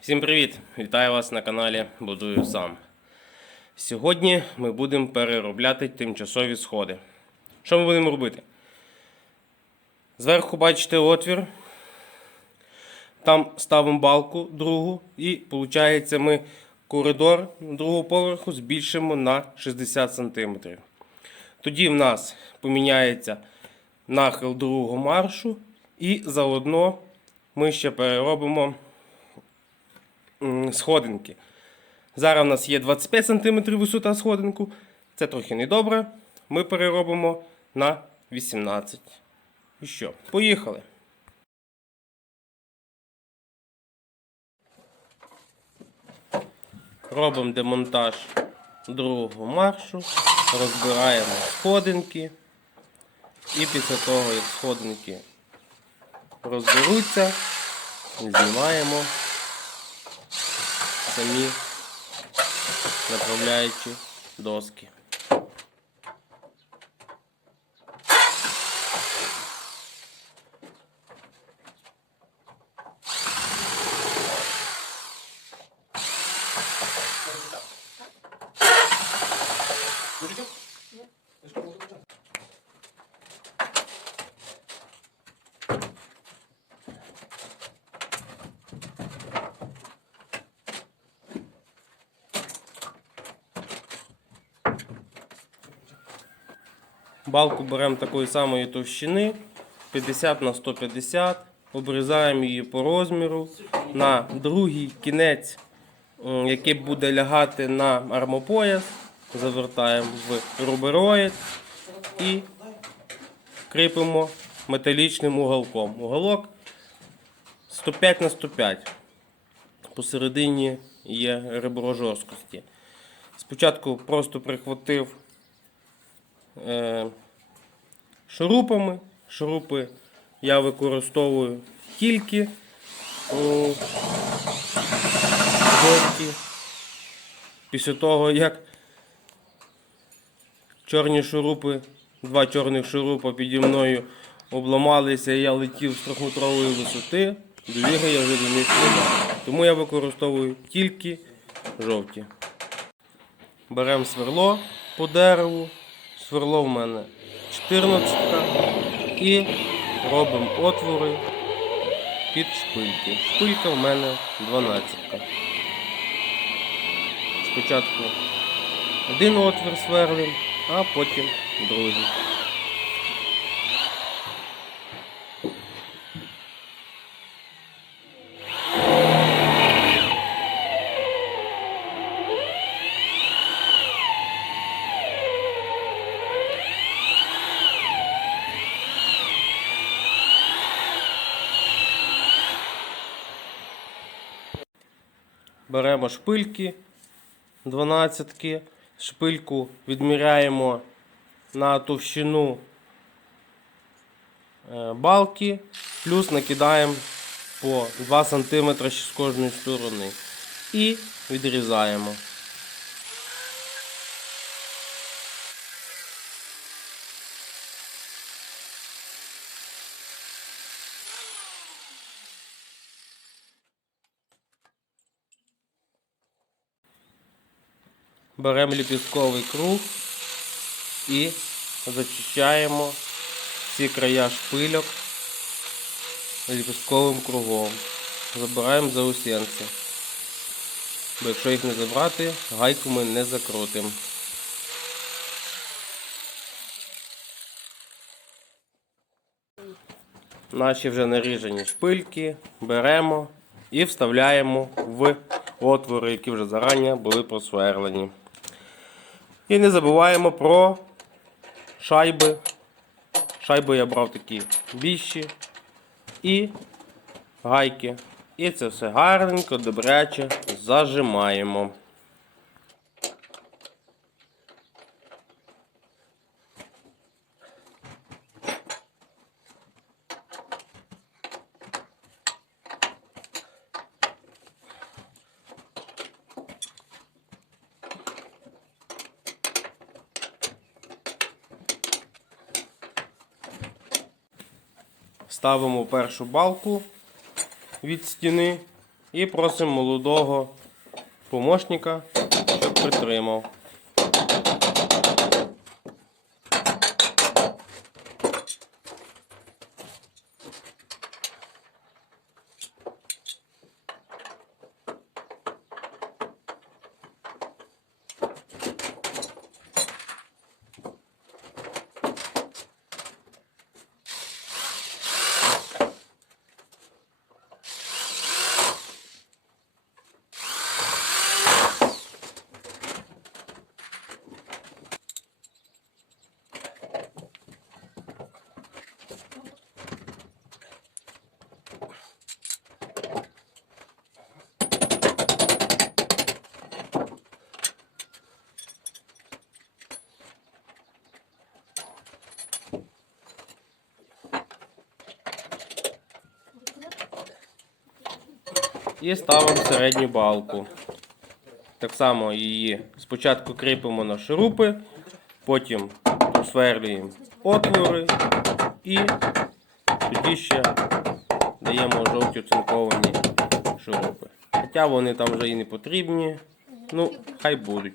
Всім привіт! Вітаю вас на каналі Будую сам. Сьогодні ми будемо переробляти тимчасові сходи. Що ми будемо робити? Зверху бачите отвір. Там ставимо балку другу, і виходить, ми коридор другого поверху збільшимо на 60 см. Тоді в нас поміняється нахил другого маршу, і заодно ми ще переробимо сходинки. Зараз у нас є 25 см висота сходинку. Це трохи недобре. Ми переробимо на 18. І що? Поїхали. Робимо демонтаж другого маршу, розбираємо сходинки. І після того, як сходинки розберуться, знімаємо самі направляючі доски. Балку беремо такої самої товщини 50 на 150, обрізаємо її по розміру на другий кінець, який буде лягати на армопояс, завертаємо в рубероїд і кріпимо металічним уголком. Уголок 105 на 105. Посередині є ребро жорсткості. Спочатку просто прихватив е, шурупами. Шурупи я використовую тільки у жовті. Після того, як чорні шурупи, два чорних шурупа піді мною обламалися, і я летів з трьохметрової висоти, довіри я вже до них. Тому я використовую тільки жовті. Беремо сверло по дереву. Сверло в мене 14 і робимо отвори під шпильки. Шпилька в мене 12. Спочатку один отвір сверлим, а потім другий. Беремо шпильки 12, шпильку відміряємо на товщину е, балки, плюс накидаємо по 2 см з кожної сторони. І відрізаємо. Беремо ліпістковий круг і зачищаємо всі края шпильок ліпістковим кругом. Забираємо заусенці. Бо якщо їх не забрати, гайку ми не закрутимо. Наші вже наріжені шпильки беремо і вставляємо в отвори, які вже зарані були просверлені. І не забуваємо про шайби. Шайби я брав такі більші і гайки. І це все гарненько, добряче зажимаємо. Ставимо першу балку від стіни І просимо молодого помощника, щоб притримав. І ставимо середню балку. Так само її спочатку кріпимо на шурупи, потім просверлюємо отвори і тоді ще даємо жовті оцинковані шурупи. Хоча вони там вже і не потрібні, ну, хай будуть.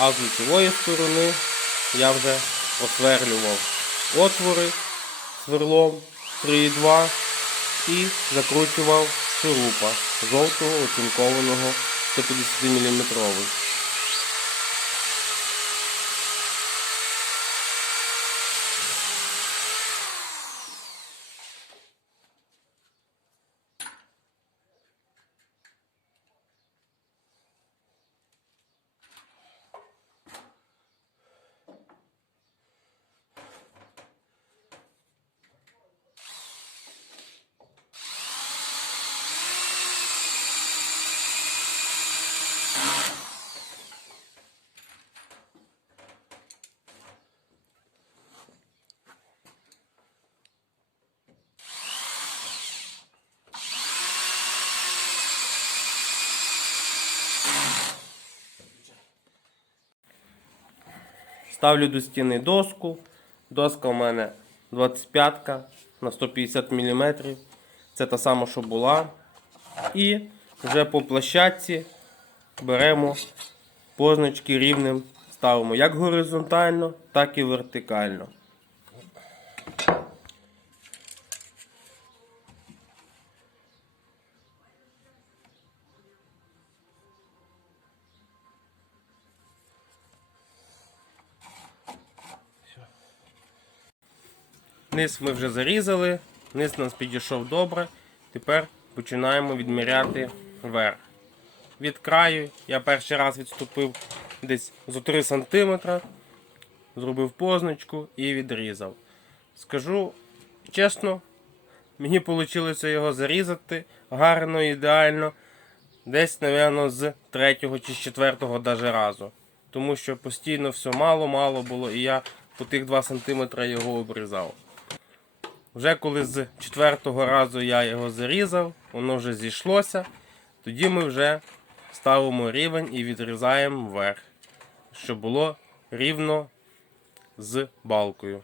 А з лицевої сторони я вже осверлював отвори сверлом 3,2 і закручував шурупа жовтого оцінкованого 150 мм. Ставлю до стіни доску. Доска у мене 25 на 150 мм. Це та сама, що була. І вже по площадці беремо позначки рівним, ставимо як горизонтально, так і вертикально. Низ ми вже зарізали, низ у нас підійшов добре. Тепер починаємо відміряти верх. Від краю я перший раз відступив десь за 3 см, зробив позначку і відрізав. Скажу чесно, мені вийшло його зарізати гарно, ідеально. Десь, мабуть, з третього чи з четвертого даже разу. Тому що постійно все мало-мало було, і я по тих 2 см його обрізав. Вже коли з четвертого разу я його зарізав, воно вже зійшлося. Тоді ми вже ставимо рівень і відрізаємо вверх, щоб було рівно з балкою.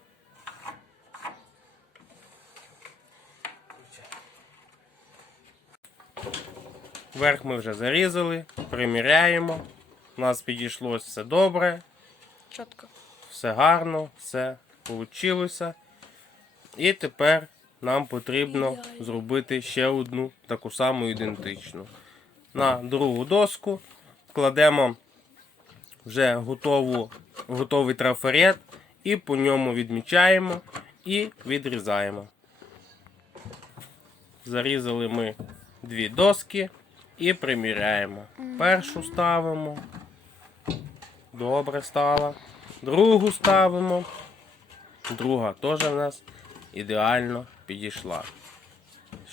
Верх ми вже зарізали, приміряємо. У нас підійшло все добре, Чітко. все гарно, все вийшло. І тепер нам потрібно зробити ще одну таку саму ідентичну. На другу доску кладемо вже готову, готовий трафарет і по ньому відмічаємо і відрізаємо. Зарізали ми дві доски і приміряємо. Першу ставимо. Добре стала. Другу ставимо. Друга теж в нас ідеально підійшла.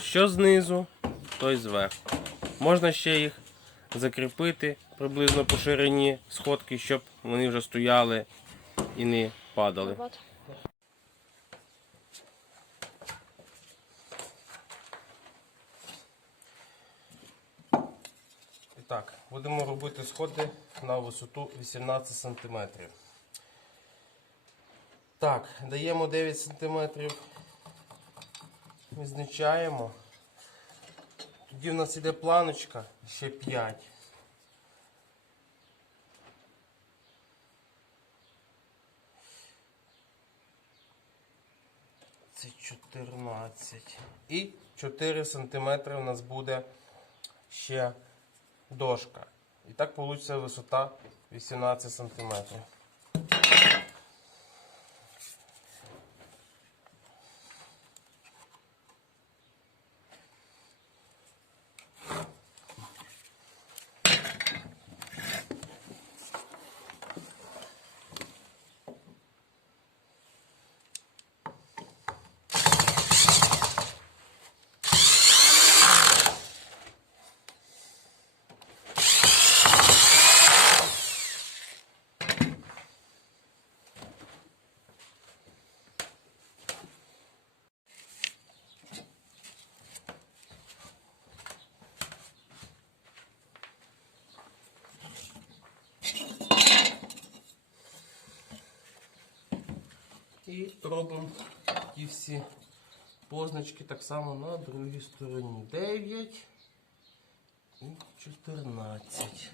Що знизу, то й зверху. Можна ще їх закріпити приблизно по ширині сходки, щоб вони вже стояли і не падали. І так, будемо робити сходи на висоту 18 см. Так, даємо 9 см, визначаємо. Тоді в нас іде планочка ще 5. Це 14. І 4 см у нас буде ще дошка. І так вийде висота 18 см. І робимо ті всі позначки так само на другій стороні. 9 і 14.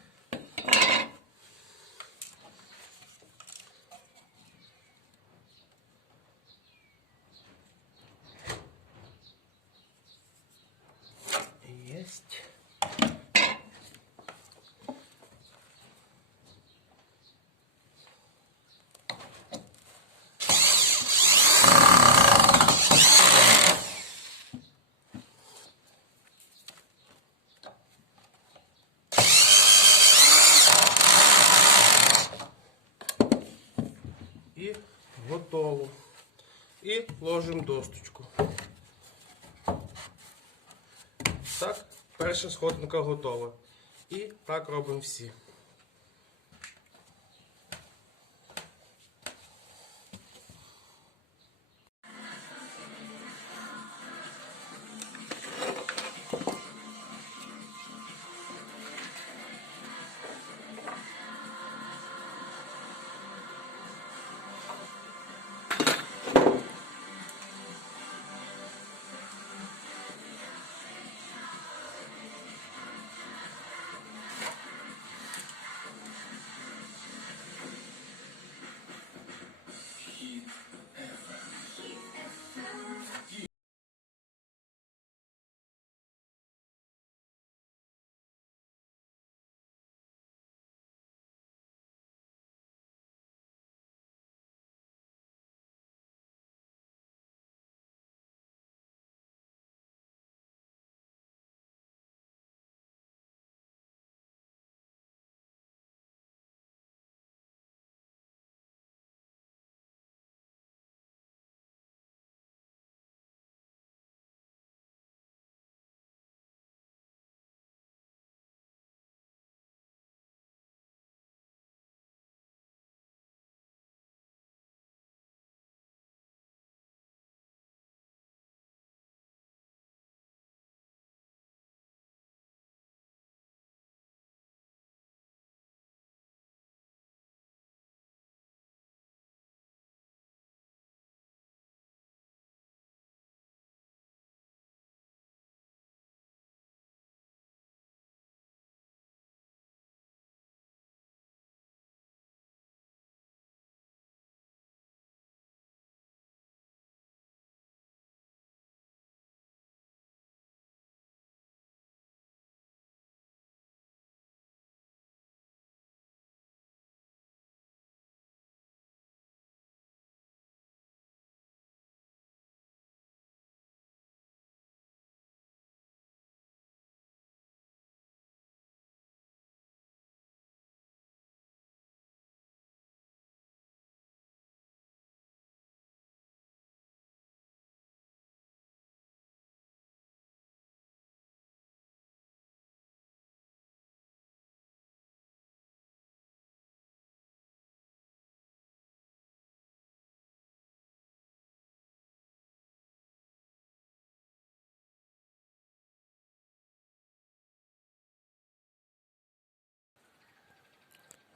Есть. І готово. І ложимо досточку. Так, перша сходинка готова. І так робимо всі.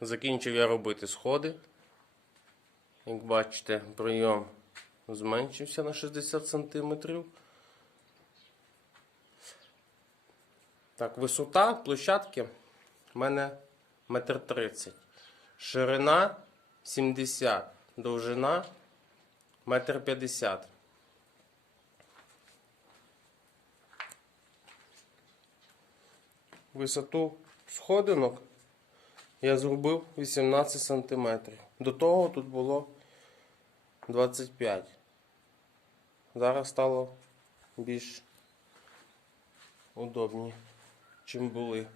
Закінчив я робити сходи. Як бачите, прийом зменшився на 60 см. Так, висота площадки в мене 1,30 м. Ширина 70 довжина 1,50 м. Висоту сходинок я зробив 18 см. До того тут було 25. Зараз стало більш удобні, чим були.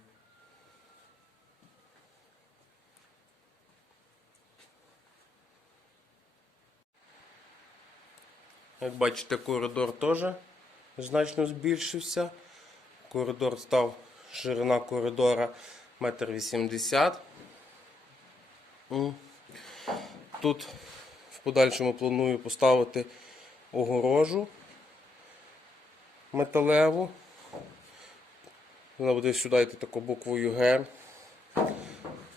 Як бачите, коридор теж значно збільшився. Коридор став, ширина коридора 1,80 м. Тут в подальшому планую поставити огорожу металеву. Вона буде сюди йти таку буквою Г.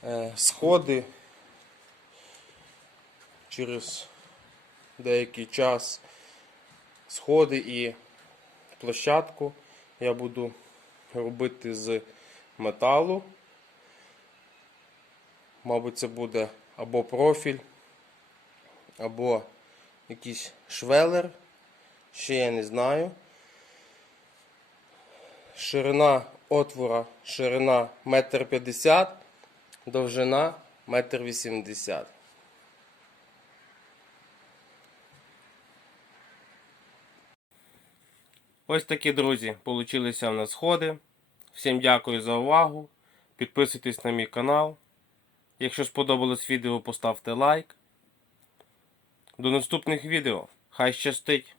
Е, Сходи через деякий час сходи і площадку я буду робити з металу. Мабуть, це буде або профіль, або якийсь швелер. Ще я не знаю. Ширина отвора, ширина 1,50 м, довжина 1,80 м. Ось такі, друзі, получилися в нас сходи. Всім дякую за увагу. Підписуйтесь на мій канал. Якщо сподобалось відео, поставте лайк. До наступних відео. Хай щастить!